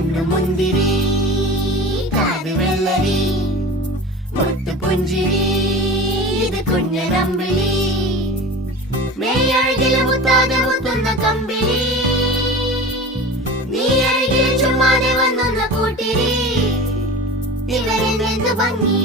കണ്ണു മുന്തിരി കാത് വെള്ളരി മുത്തു പുഞ്ചിരി ഇത് കുഞ്ഞനമ്പിളി മേയഴകില് മുത്താതെ മുത്തുന്ന കമ്പിളി നീ അഴകില് ചുമ്മാതെ വന്നൊന്ന കൂട്ടിരി ഇവരെന്ത് ഭംഗി